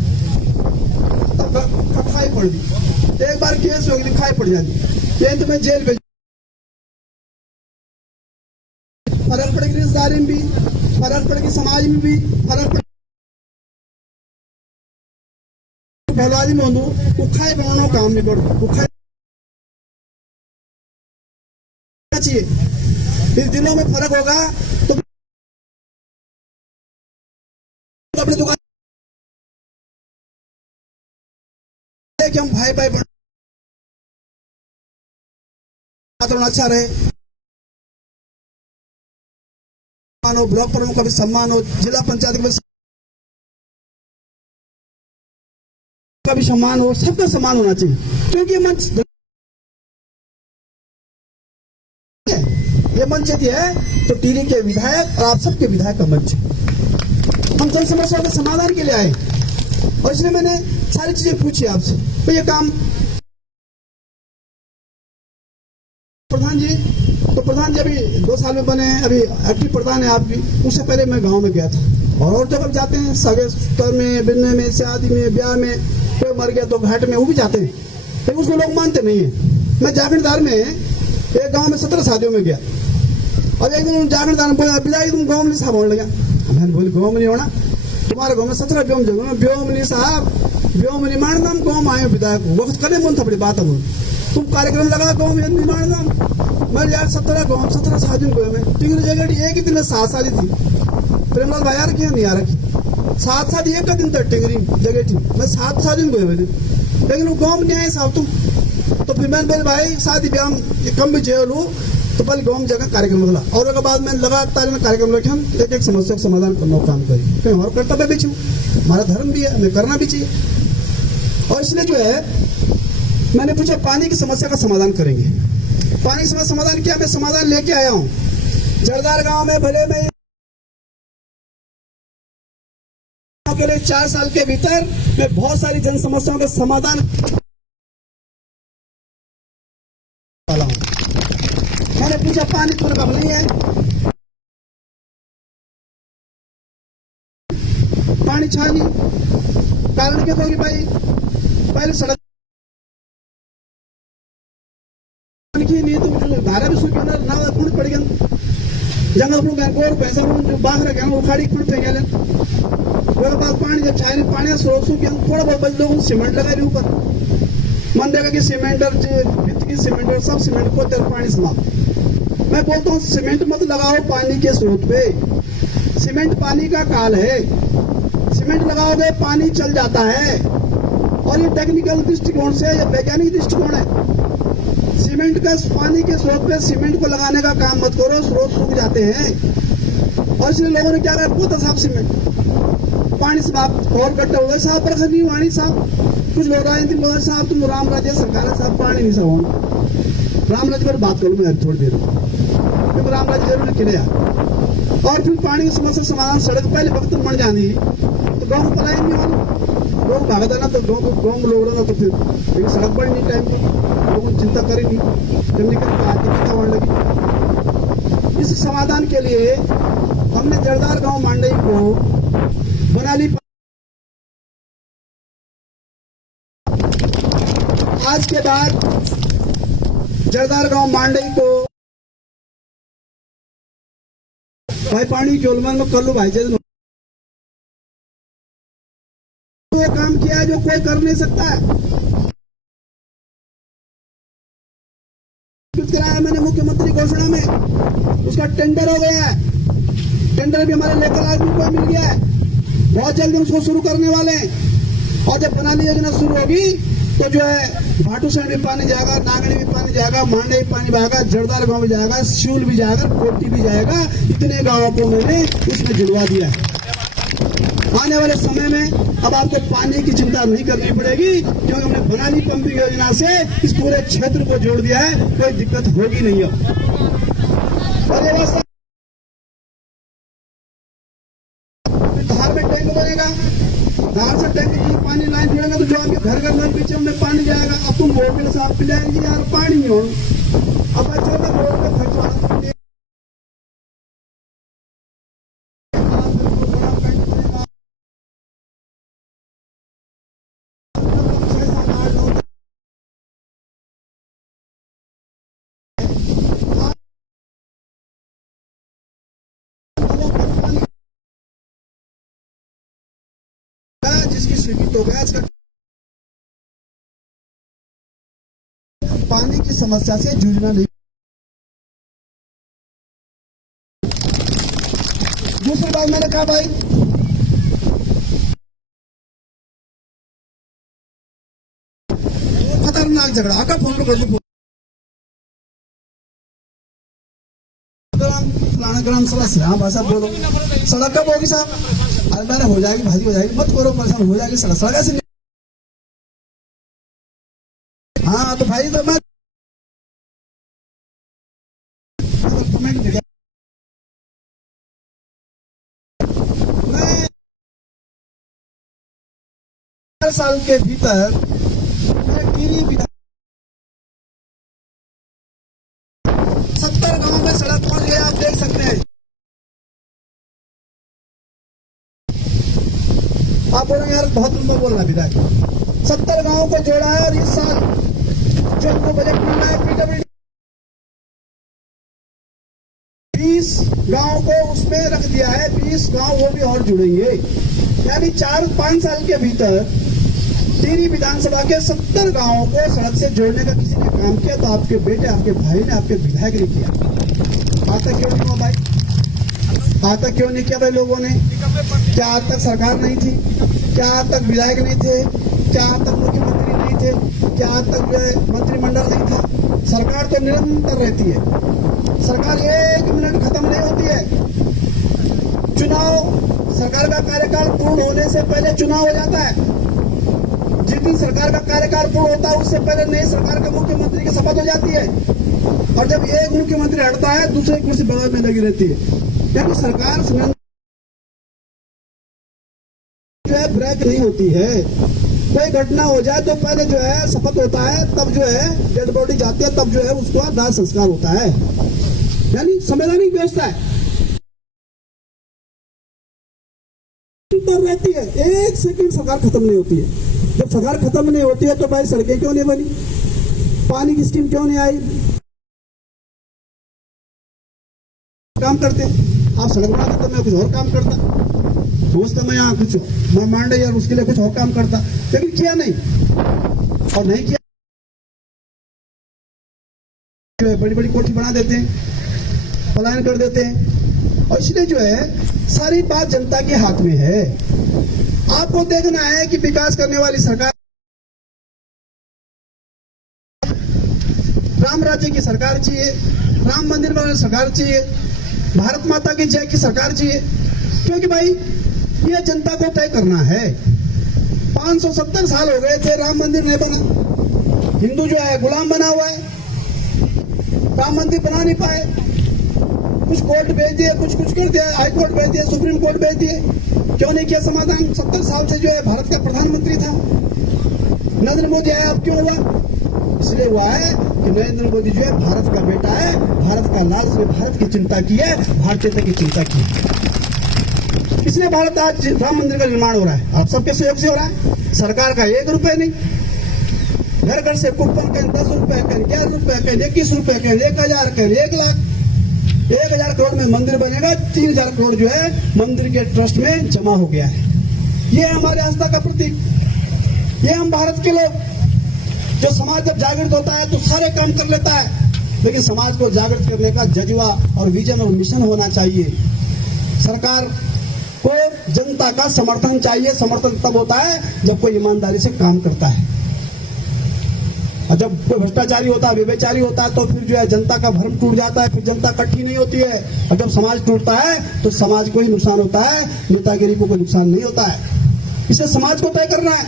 तब खाई पड़ दी। एक बार केस हो गई, खाई पड़ जाती, ये तुम्हें जेल भेज, फर्क पड़ेगी रिश्तेदारी में भी, फर्क पड़ेगी समाज में भी, फर्क पड़ेगी फैलवादी में होंगे। उखाए बनाना काम नहीं कर, उखाए चाहिए, फिर दिनों में फर्क होगा तो अपनी दुकान कि हम भाई भाई वातावरण अच्छा रहे, हो ब्लॉक प्रमुख का भी सम्मान हो, जिला पंचायत का भी सम्मान हो, सबका सम्मान होना चाहिए। क्योंकि ये मंच यदि है तो टीरी के विधायक और आप सबके विधायक का मंच है। हम जन समस्याओं के समाधान के लिए आए और इसलिए मैंने सारी चीजें पूछी आपसे। तो ये काम प्रधान जी, तो प्रधान जी अभी 2 साल में बने हैं, अभी एक्टिव प्रधान है आपकी। उससे पहले मैं गांव में गया था और जब जाते हैं सगे स्तर में, बिन्ने में, शादी में, ब्याह में, कोई मर गया तो घाट में वो भी जाते हैं, लेकिन उसको लोग मानते नहीं है। मैं जागरणदार में एक गांव में 17 शादियों में गया और एक दिन जागरणदार में बोला विदाई तुम गाँव में नहीं साहब होने लगा। मैंने बोली गाँव में नहीं होना, तुम्हारे गाँव में 17 व्योम जगह में व्योम नहीं साहब, व्योम निर्माण नाम गाँव आए विधायक वक्त करे मन था बड़ी बात है, तुम कार्यक्रम लगा गाँव में निर्माण नाम। मैं यार 17 शादी में मैं टिंगरी जगह एक ही दिन में 7 शादी थी। प्रेमलाल भाई यार क्या नहीं आ रखी 7 शादी एक का दिन तक टिंगरी जगह थी, मैं 7 शादी में गए, लेकिन वो गाँव में नहीं आए साहब तुम। तो फिर मैंने बोले भाई शादी ब्याह कम भी जेल हो तो पहले गाँव में जगह कार्यक्रम रखला और उसके बाद मैंने लगातार में कार्यक्रम रखे, हम एक समस्या का समाधान करने का काम करी, क्योंकि हमारा कर्तव्य भी छू, हमारा धर्म भी है, हमें करना भी चाहिए। और इसलिए जो है मैंने पूछा पानी की समस्या का समाधान करेंगे। पानी की समस्या समाधान किया, मैं समाधान लेके आया हूँ। जरदार गांव में भले में के लिए 4 साल के भीतर मैं बहुत सारी जन समस्याओं का समाधान वाला हूँ। मैंने पूछा पानी पूरा कब नहीं है, पानी छानी कारण क्या था कि भाई पहले सड़क की नहीं तो धारा भी सूखी ना पूर्ण पड़ गया, जंगल को गैर पैसा जो बांध रखे हैं उखाड़ी खुद फेंके लें उसके बाद पानी जब छाए पानी स्रोत सूख गया थोड़ा बहुत बच लोगों सीमेंट लगा रही ऊपर मनरेगा की सीमेंट और वित्त की सीमेंट और सब सीमेंट को तेरे पानी समाप्त। मैं बोलता हूँ सीमेंट मत लगाओ पानी के स्रोत पे, सीमेंट पानी का काल है, सीमेंट लगाओगे पानी चल जाता है। और ये टेक्निकल दृष्टिकोण से या वैज्ञानिक दृष्टिकोण है। सीमेंट का पानी के स्रोत पे सीमेंट को लगाने का काम मत करो, स्रोत सूख जाते हैं। और इसलिए लोगों ने क्या कहा बहुत साफ सीमेंट पानी समाप्त और गड्ढा हो गए साहब पर खरीदी पानी साहब कुछ लोग रहे थे बोले साहब तुम राम राज्य सरकार है साहब पानी नहीं साहब राम राज्य पर बात करूँ मैं थोड़ी देर क्योंकि राम राज्य जरूर किले और फिर पानी की समस्या समाधान सड़क पहले वक्त बन जानी तो गाँव को पलाई नहीं वाला लोग भागा देना तो गाँव में लोग रहना तो फिर लेकिन सड़क बड़ी नहीं टाइम पे लोगों चिंता करेंगी जब निकल आती होने लगी। इस समाधान के लिए हमने जरदार गांव मांडई को बना ली। आज के बाद जरदार गांव मांडई को भाई पानी के उलमन में कर लो भाई जैसे ये काम किया है जो कोई कर नहीं सकता है। कराया मैंने मुख्यमंत्री घोषणा में उसका टेंडर हो गया है, टेंडर भी हमारे लोकल आदमी को मिल गया है, बहुत जल्दी उसको शुरू करने वाले हैं। और जब बनाली योजना शुरू होगी तो जो है भाटूसैंड भी पानी जाएगा, नागणी भी पानी जाएगा, मांडे भी पानी जाएगा, जरदार गांव भी जाएगा, शिवल भी जाएगा, कोटी भी जाएगा। इतने गांवों को मैंने उसमें जुड़वा दिया है। आने वाले समय में अब आपको पानी की चिंता नहीं करनी पड़ेगी क्योंकि हमने बनाली पंपिंग योजना से इस पूरे क्षेत्र को जोड़ दिया है, कोई दिक्कत होगी नहीं अब। और ये वास्ता धार में टैंक बनेगा, धार से टैंक की पानी लाइन जुड़ेगा तो जो आपके घर घर नल पीछे में पानी जाएगा। अब तुम बोल साहब पिलाएंगे यार पानी नहीं हो अब बच्चों का रोड पे खर्च जिसकी स्वीकृत हो गया इसका पानी की समस्या से जूझना नहीं। दूसरी बात मैंने कहा भाई खतरनाक झगड़ा आका फोन कर दो ग्राम सभा सियाह भाषा बोलो सड़क कब होगी साहब अरे मैंने हो जाएगी भाजी हो जाएगी मत करो परेशान हो जाएगी सड़क सड़क ऐसे हाँ तो भाई तो मैं साल के भीतर टीरी 70 गांव में सड़क पहुंच गए आप देख सकते हैं। आप बोलेंगे यार बहुत लंबा बोल रहा विधायक 70 गांवों को जोड़ा है और इस साल जो हमको बजट मिल रहा है पीडब्ल्यूडी 20 गांव को उसमें रख दिया है, 20 गांव वो भी और जुड़ेंगे यानी 4-5 साल के भीतर टिहरी विधानसभा के 70 गांवों को सड़क से जोड़ने का किसी ने काम किया तो आपके बेटे आपके भाई ने आपके विधायक ने किया। आज तक क्यों नहीं हुआ भाई? आज तक क्यों नहीं किया भाई लोगों ने? क्या आज तक सरकार नहीं थी? क्या आज तक विधायक नहीं थे? क्या आज तक मुख्यमंत्री नहीं थे? क्या आज तक जो है मंत्रिमंडल नहीं था? सरकार तो निरंतर रहती है, सरकार 1 मिनट खत्म नहीं होती है। चुनाव सरकार का कार्यकाल पूर्ण होने से पहले चुनाव हो जाता है। जिस दिन सरकार का कार्यकाल पूर्ण होता है उससे पहले नई सरकार के मुख्यमंत्री की शपथ हो जाती है और जब एक मुख्यमंत्री हटता है दूसरी कुर्सी बगल में लगी रहती है। यानी सरकार जो है ब्रेक नहीं होती है। कोई घटना हो जाए तो पहले जो है शपथ होता है, तब जो है डेड बॉडी जाती है, तब जो है उसका दाह संस्कार होता है। यानी संवैधानिक व्यवस्था है रहती है। 1 सेकंड सरकार खत्म नहीं होती है। जब सरकार खत्म नहीं होती है तो भाई सड़कें क्यों नहीं बनी, पानी की स्कीम क्यों नहीं आई, काम करते, आप सड़क बना देते, मैं कुछ और काम करता, सोचता मैं यहाँ कुछ मैं मांडे यार उसके लिए कुछ और काम करता, लेकिन किया नहीं। और नहीं किया, बड़ी बड़ी कोठी बना देते हैं, पलायन कर देते हैं। और इसलिए जो है सारी बात जनता के हाथ में है। आपको देखना है कि विकास करने वाली सरकार, राम राज्य की सरकार चाहिए, राम मंदिर वाली सरकार चाहिए, भारत माता की जय की सरकार चाहिए। क्योंकि भाई यह जनता को तय करना है। 570 साल हो गए थे, राम मंदिर नहीं बना, हिंदू जो है गुलाम बना हुआ है, राम मंदिर बना नहीं पाए, कुछ कोर्ट भेज दिए, कुछ कर दिया, हाई कोर्ट भेज दिए, सुप्रीम कोर्ट भेज दिए, क्यों नहीं किया समाधान। 70 साल से जो है भारत का प्रधानमंत्री था नरेंद्र मोदी आया, अब क्यों हुआ? इसलिए हुआ है कि नरेंद्र मोदी जो है भारत का बेटा है, भारत का लाल, उसने भारत की चिंता की है, भारतीयता की चिंता की है। इसलिए भारत आज राम मंदिर का निर्माण हो रहा है, आप सबके सहयोग से हो रहा है। सरकार का 1 रुपए नहीं, घर घर से कूपन कहीं 10 रुपए, कहीं 11 रुपए, कहीं 21 रुपए, कहीं 1000, कहीं 1 लाख, 1000 करोड़ में मंदिर बनेगा। 3000 करोड़ जो है मंदिर के ट्रस्ट में जमा हो गया है। ये हमारे आस्था का प्रतीक, ये हम भारत के लोग। जो समाज जब जागृत होता है तो सारे काम कर लेता है, लेकिन समाज को जागृत करने का जज्बा और विजन और मिशन होना चाहिए। सरकार को जनता का समर्थन चाहिए। समर्थन तब होता है जब कोई ईमानदारी से काम करता है, और जब कोई भ्रष्टाचारी होता है, व्यभिचारी होता है, तो फिर जो है जनता का भरम टूट जाता है, फिर जनता इकट्ठी नहीं होती है। और जब समाज टूटता है तो समाज को ही नुकसान होता है, नेतागिरी को कोई नुकसान नहीं होता है। इसे समाज को तय करना है,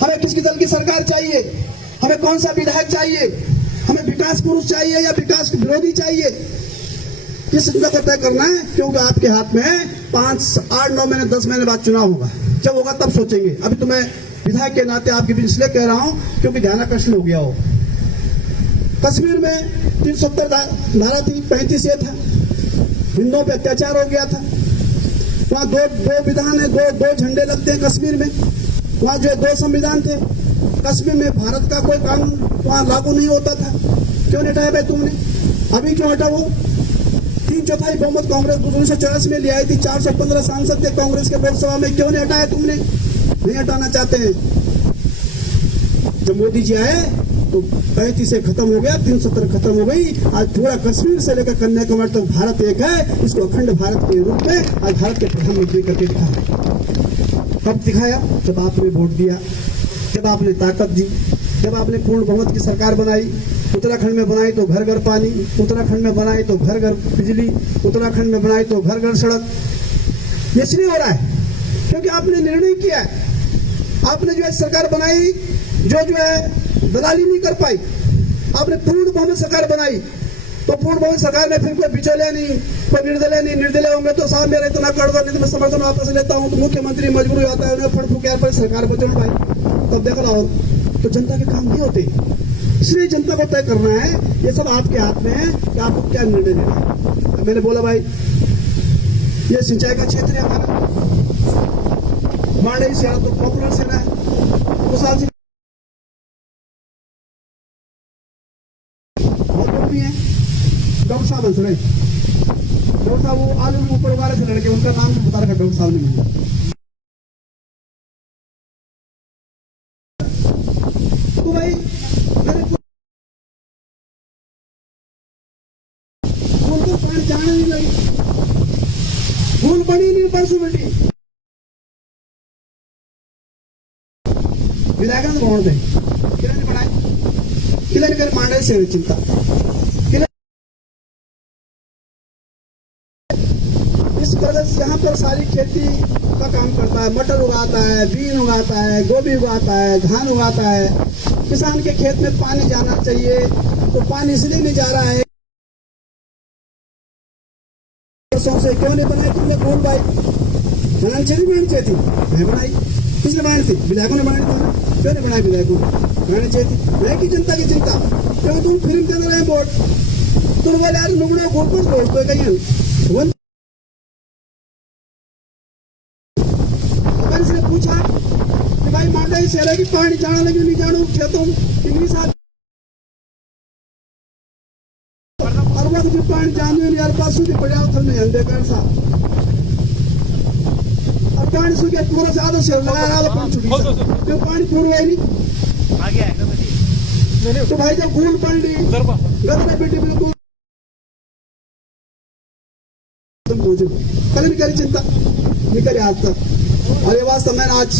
हमें किस दल की सरकार चाहिए, हमें कौन सा विधायक चाहिए, हमें विकास पुरुष चाहिए या विकास विरोधी चाहिए, इस को तय करना है। क्योंकि आपके हाथ में 5, 8, 9 महीने, 10 महीने बाद चुनाव होगा। जब होगा तब सोचेंगे। अभी तो मैं विधायक के नाते आपके बीच इसलिए कह रहा हूं क्योंकि ध्यानाकर्षण हो गया हो। कश्मीर में 370 धारा थी, 35 ये था, हिंदुओं पे अत्याचार हो गया था। वहाँ दो विधान है, दो झंडे लगते हैं कश्मीर में। वहाँ जो है 2 संविधान थे। कश्मीर में भारत का कोई कानून वहाँ लागू नहीं होता था। क्यों नहीं हटाया भाई तुमने? अभी क्यों हटा? वो 3/4 बहुमत कांग्रेस 1984 में ले आई थी, 415 सांसद थे कांग्रेस के लोकसभा में, क्यों नहीं हटाया तुमने? नहीं हटाना चाहते हैं। जब मोदी जी आए तो 35 से खत्म हो गया, 370 खत्म हो गई। आज पूरा कश्मीर से लेकर कन्याकुमारी तक भारत एक है। इसको अखंड भारत के रूप में आज भारत के प्रधानमंत्री करके दिखाया। कब दिखाया? जब आपने वोट दिया, जब आपने ताकत दी, जब आपने पूर्ण बहुमत की सरकार बनाई। उत्तराखंड में बनाई तो घर घर पानी, उत्तराखंड में बनाई तो घर घर बिजली, उत्तराखंड में बनाई तो घर घर सड़क। ये इसलिए हो रहा है क्योंकि आपने निर्णय किया है। आपने जो है सरकार बनाई जो है दलाली नहीं कर पाई। आपने पूर्ण बहुमत सरकार बनाई, तो पूर्ण बहुमत सरकार में फिर कोई बिचौलिया नहीं, कोई निर्दलीय नहीं। निर्दलीय होंगे तो साहब मेरा इतना कर दो, नहीं तो मैं समर्थन वापस लेता हूँ, तो मुख्यमंत्री मजबूर हो जाता है, उन्हें फंड फूक पर सरकार बचो भाई, तब देख रहा हो। तो जनता के काम नहीं होते, इसलिए जनता को तय करना है। ये सब आपके हाथ में है कि आपको क्या निर्णय लेना है। मैंने बोला भाई ये सिंचाई का क्षेत्र है हमारा, मांडे सेना तो पॉपुलर सेना है, तो साल से बहुत भी है। डॉक्टर साहब आंसर है, डॉक्टर साहब वो आलू के ऊपर उगा रहे थे लड़के, उनका नाम भी बता रखा डॉक्टर साहब ने। तो भाई उनको पानी जाने नहीं लगी, भूल बनी नहीं परसों बेटी विधायक भवन दे किले ने बनाए, किले ने कर मांडे से चिंता किले इस प्रदेश यहाँ पर सारी खेती का काम करता है। मटर उगाता है, बीन उगाता है, गोभी उगाता है, धान उगाता है। किसान के खेत में पानी जाना चाहिए, तो पानी इसलिए नहीं जा रहा है। से क्यों नहीं बनाई तुमने? बोल भाई बनानी चाहिए, बनानी चाहिए थी, नहीं बनाई। किसने बनाई थी? विधायकों ने बनाई थी। क्यों नहीं बनाई? विधायकों ने बनानी चाहिए थी। नहीं की जनता की चिंता, क्यों तुम फिल्म के अंदर वोट तुम बोले यार लुगड़े गोकुल वोट तो कहीं इसने पूछा कि भाई मांडा ही शहर की पानी जाना लगे नहीं जानो खेतों इंग्लिश और अलग जो पानी जाने यार पासों की पड़ा उधर नहीं हंदे कर सा अब पानी सूखे पूरा से आधा शेर लगाया आधा पानी छुटी जो पानी पूरा है नहीं आ गया है तो भाई जब गूंद पड़ ली गंदे बेटी बिल्कुल तुम पूछो कल नहीं करी चिंता नहीं करी आज तक और ये वास्तव मैंने आज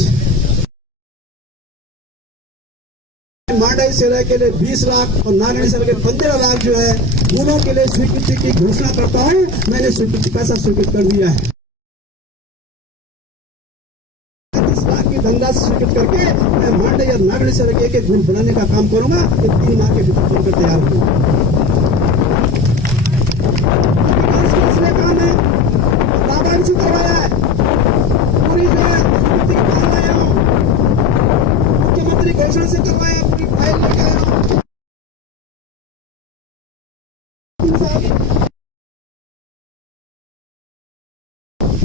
मांडाई सेरा के लिए 20 लाख और नागरी सेरा के 15 लाख जो है दोनों के लिए स्वीकृति की घोषणा करता हूं। मैंने स्वीकृति पैसा स्वीकृत कर दिया है 30 लाख की धनराशि स्वीकृत करके मैं मांडाई और नागरी सेरा के एक गुल बनाने का काम करूंगा। ये 3 माह के भीतर बनकर तैयार होगा। काम है लाभांश करवाया है पूरी जो है स्वीकृति के पास आया हूँ मुख्यमंत्री घोषणा से करवाया पूरी फाइल लेके आया हूँ।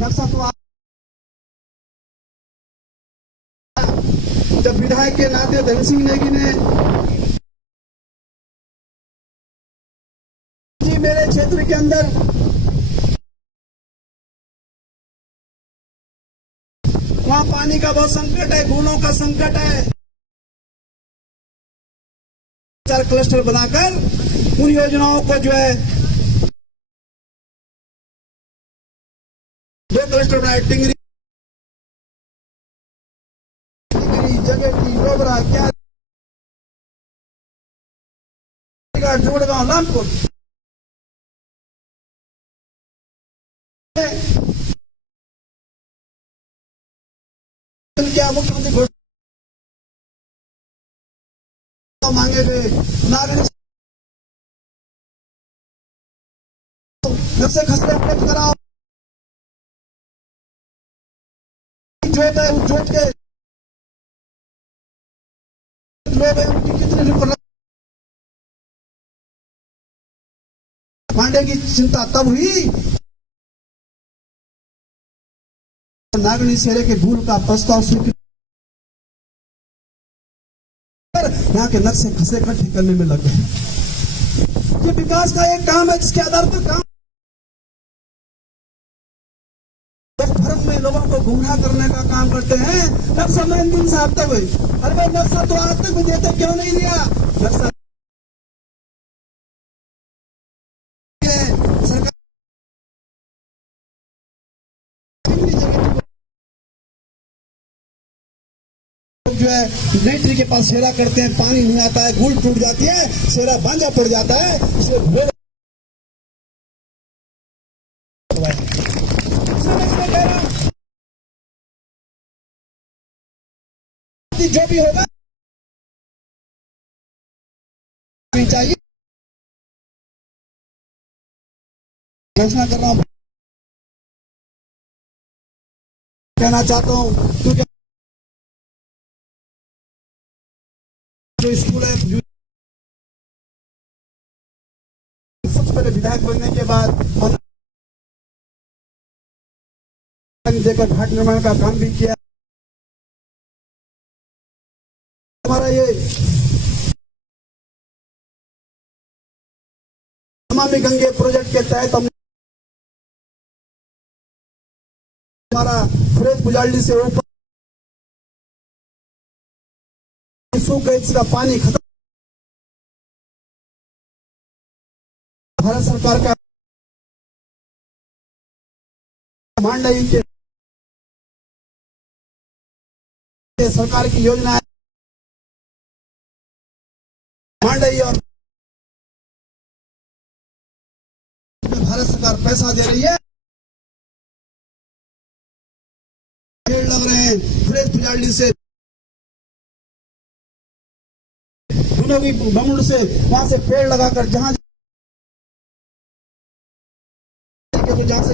नक्शा तो जब विधायक के नाते धन सिंह नेगी ने जी मेरे क्षेत्र के अंदर वहां पानी का बहुत संकट है गुणों का संकट है 4 क्लस्टर बनाकर उन योजनाओं को जो है 2 क्लस्टर बनाए टिंगरी जगेटी डोबरा क्या जोड़गांव लामपुर क्या मुख्यमंत्री घोषणा मांगे थे नागरिक नक्शे खसरे उपलब्ध कराओ जोत है उस जोत के लोग हैं उनकी कितनी रिपोर्ट पांडे की चिंता तब हुई नागरी सेरे के भूल का प्रस्ताव स्वीकृत यहाँ के नक्शे खसे इकट्ठे करने में लग गए। ये विकास का एक काम है जिसके आधार पर काम धर्म में लोगों को गुमराह करने का काम करते हैं। नक्शा में दिन से अब तक हुई अरे भाई नक्शा तो आज तक देते क्यों नहीं दिया नक्शा सरकार जो है नेत्री के पास सेरा करते हैं पानी नहीं आता है गुल टूट जाती है सेरा बांझा पड़ जाता है इसलिए जो भी होगा चाहिए घोषणा कर रहा हूं कहना चाहता हूं क्योंकि जो स्कूल है सबसे पहले विधायक बनने के बाद देकर घाट निर्माण का काम भी किया। हमारा ये नमामि गंगे प्रोजेक्ट के तहत हम हमारा फ्रेज पुजाली से ऊपर सूख गई इसका पानी खत्म भारत सरकार का मांडाई के सरकार की योजना है मांडाई और भारत सरकार पैसा दे रही है पेड़ लग रहे हैं फ्रेज पुजाली से की बमुड़ से वहां से पेड़ लगाकर जहां से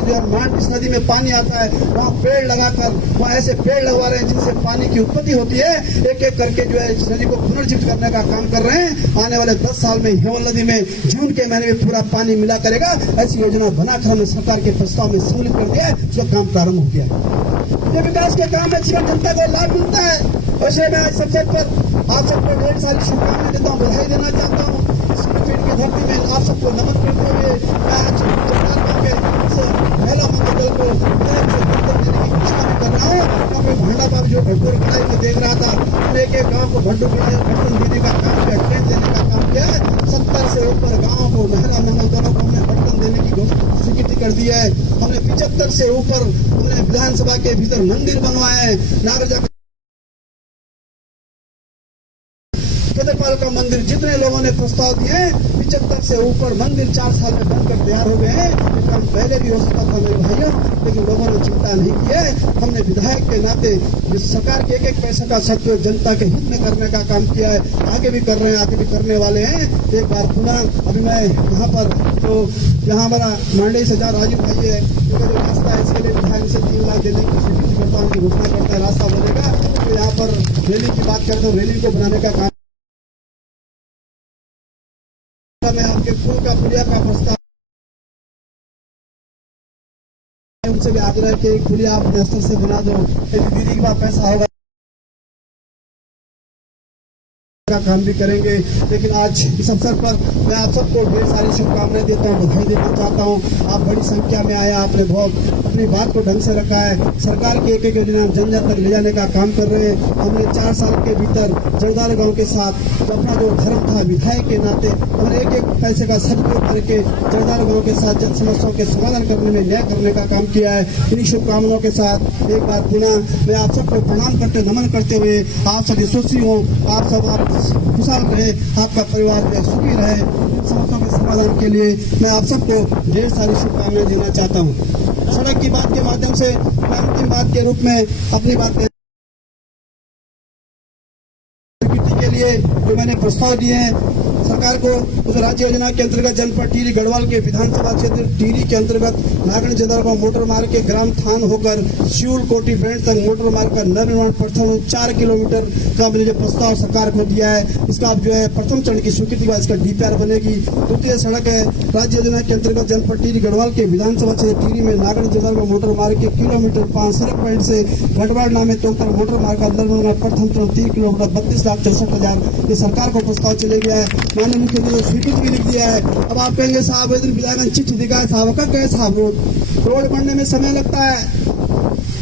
जो है मांडवी नदी में पानी आता है वहां पेड़ लगाकर वहां ऐसे पेड़ लगवा रहे हैं जिनसे पानी की उत्पत्ति होती है एक एक करके जो है इस नदी को पुनर्जीवित करने का काम कर रहे हैं। आने वाले 10 साल में हेमल नदी में जून के महीने में पूरा पानी मिला करेगा ऐसी योजना बनाकर हमने सरकार के प्रस्ताव में सम्मिलित कर दिया है जो काम प्रारंभ हो गया। ये विकास के काम में जीवन जनता को लाभ मिलता है। वैसे मैं आज सबसे पर आप सबको ढेर सारी शुभकामनाएं देता हूँ बधाई देना चाहता हूँ। की धरती में आप सबको नमन करते हुए से ऊपर गाँव को, महिला महोदयों को हमने बर्तन देने की स्वीकृति कर दी है। हमने 75 से ऊपर हमने विधानसभा के भीतर मंदिर बनवाए हैं। नागर का मंदिर जितने लोगों ने प्रस्ताव दिए 75 से ऊपर मंदिर 4 साल में बनकर तैयार हो गए हैं। ये काम पहले भी हो सकता था मेरे भाइयों, लेकिन लोगों ने चिंता नहीं की है। हमने विधायक के नाते इस सरकार के एक पैसे का सदुपयोग जनता के हित में करने का काम किया है। आगे भी कर रहे हैं, आगे भी करने वाले हैं। एक बार पुनः अभी मैं यहाँ पर जो यहाँ हमारा मांडे से जहाँ राजू भाई है, जो रास्ता है इसके लिए विधायक से 3 लाख देने की स्वीकृति करता हूँ, घोषणा करता है रास्ता बनेगा। तो यहाँ पर रैली की बात करते हैं, रैली को बनाने का काम मैं आपके पुल का पुलिया का प्रस्ताव उनसे भी आग्रह कि एक पुलिया अपने स्तर से बना दो। यदि दीदी के पास पैसा होगा का काम भी करेंगे। लेकिन आज इस अवसर पर मैं आप सबको ढेर सारी शुभकामनाएं देता हूँ, बधाई देना चाहता हूँ। आप बड़ी संख्या में आए, आपने बहुत अपनी बात को ढंग से रखा है। सरकार की एक एक योजना जन जन तक ले जाने का काम कर रहे हैं। हमने 4 साल के भीतर जरदार गांव के साथ तो अपना जो धर्म था विधायक के नाते हमने एक एक पैसे का सदुपयोग करके जरदार गांव के साथ जन समस्याओं के समाधान करने में न्याय करने का काम किया है। इन्हीं शुभकामनाओं के साथ एक बार पुनः मैं आप सबको प्रणाम करते नमन करते हुए आप सभी सुखी हो, आप सब खुशहाल रहे, आपका परिवार जो सुखी रहे, समस्याओं के समाधान के लिए मैं आप सबको ढेर सारी शुभकामनाएं देना चाहता हूँ। सड़क की बात के माध्यम से मैं अंतिम बात के रूप में अपनी बात के लिए जो मैंने प्रस्ताव दिए हैं सरकार को, उस राज्य योजना के अंतर्गत जनपद टिहरी गढ़वाल के विधानसभा क्षेत्र टिहरी के अंतर्गत नागण जदरगांव मोटर मार्ग के ग्राम थान होकर शिवल कोटी बैंड तक मोटर मार्ग का निर्माण प्रथम 4 किलोमीटर का मैंने जो प्रस्ताव सरकार को दिया है, इसका जो है प्रथम चरण की स्वीकृति बाद इसका डीपीआर बनेगी। द्वितीय सड़क है राज्य योजना के अंतर्गत जनपद टिहरी गढ़वाल के विधानसभा क्षेत्र टिहरी में नागण जदरगांव मोटर मार्ग के किलोमीटर 5 सड़क पॉइंट से गढ़वाड़ नामे तक मोटर मार्ग का निर्माण प्रथम चरण 3 किलोमीटर 32,64,000 ये सरकार को प्रस्ताव चले गया है। माननीय मुख्यमंत्री ने स्वीकृति भी लिख दिया है। अब आप कहेंगे साहब विधायक चिट्ठी दिखा है साहब का क्या साहब रोड बनने में समय लगता है।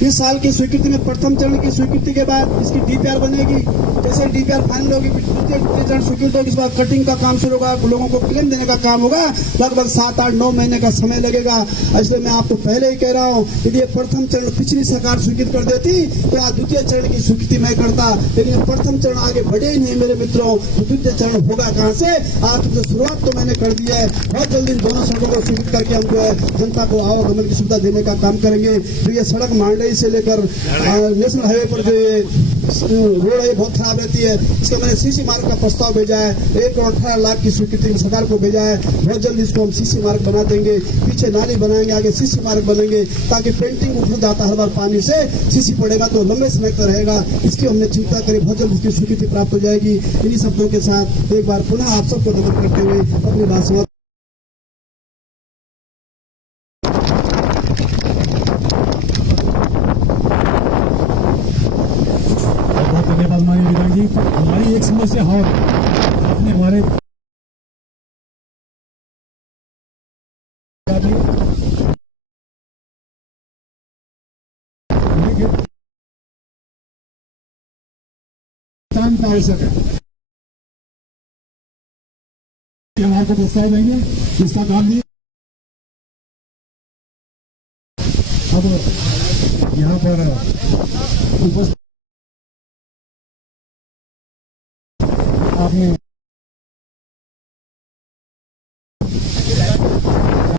इस साल की स्वीकृति में प्रथम चरण की स्वीकृति के बाद इसकी डीपीआर बनेगी। जैसे डीपीआर फाइनल होगी द्वितीय चरण स्वीकृत होगी, इस बार कटिंग का काम शुरू होगा, लोगों को क्लेम देने का काम होगा। लगभग 7, 8, 9 महीने का समय लगेगा। इसलिए मैं आपको पहले ही कह रहा हूँ, यदि ये प्रथम चरण पिछली सरकार स्वीकृत कर देती तो आज द्वितीय चरण की स्वीकृति मैं करता, लेकिन प्रथम चरण आगे बढ़े ही नहीं मेरे मित्रों। तो द्वितीय चरण होगा कहाँ से? आज तो शुरुआत तो मैंने कर दी है। बहुत जल्दी दोनों सड़कों को स्वीकृत करके हम जो है जनता को आवागमन की सुविधा देने का काम करेंगे। तो ये सड़क मांडई से लेकर नेशनल हाईवे पर जो ये रोड है बहुत खराब रहती है, इसका मैंने सीसी मार्ग का प्रस्ताव भेजा है। 1 करोड़ 18 लाख की स्वीकृति सरकार को भेजा है। बहुत जल्द इसको हम सीसी मार्ग बना देंगे, पीछे नाली बनाएंगे, आगे सीसी मार्ग बनेंगे, ताकि पेंटिंग उठ जाता हर बार पानी से सीसी पड़ेगा तो लंबे समय तक रहेगा। इसकी हमने चिंता करी, बहुत जल्द इसकी स्वीकृति प्राप्त हो जाएगी। इन्हीं शब्दों के साथ एक बार पुनः आप सबको नमन करते हुए अपनी बात समाप्त। धन्यवाद माननीय विधायक जी। हमारी एक समस्या और आपने हमारे आवश्यक है, हम आपको प्रस्ताव देंगे, इसका काम दिए। अब यहाँ पर उपस्थित आपने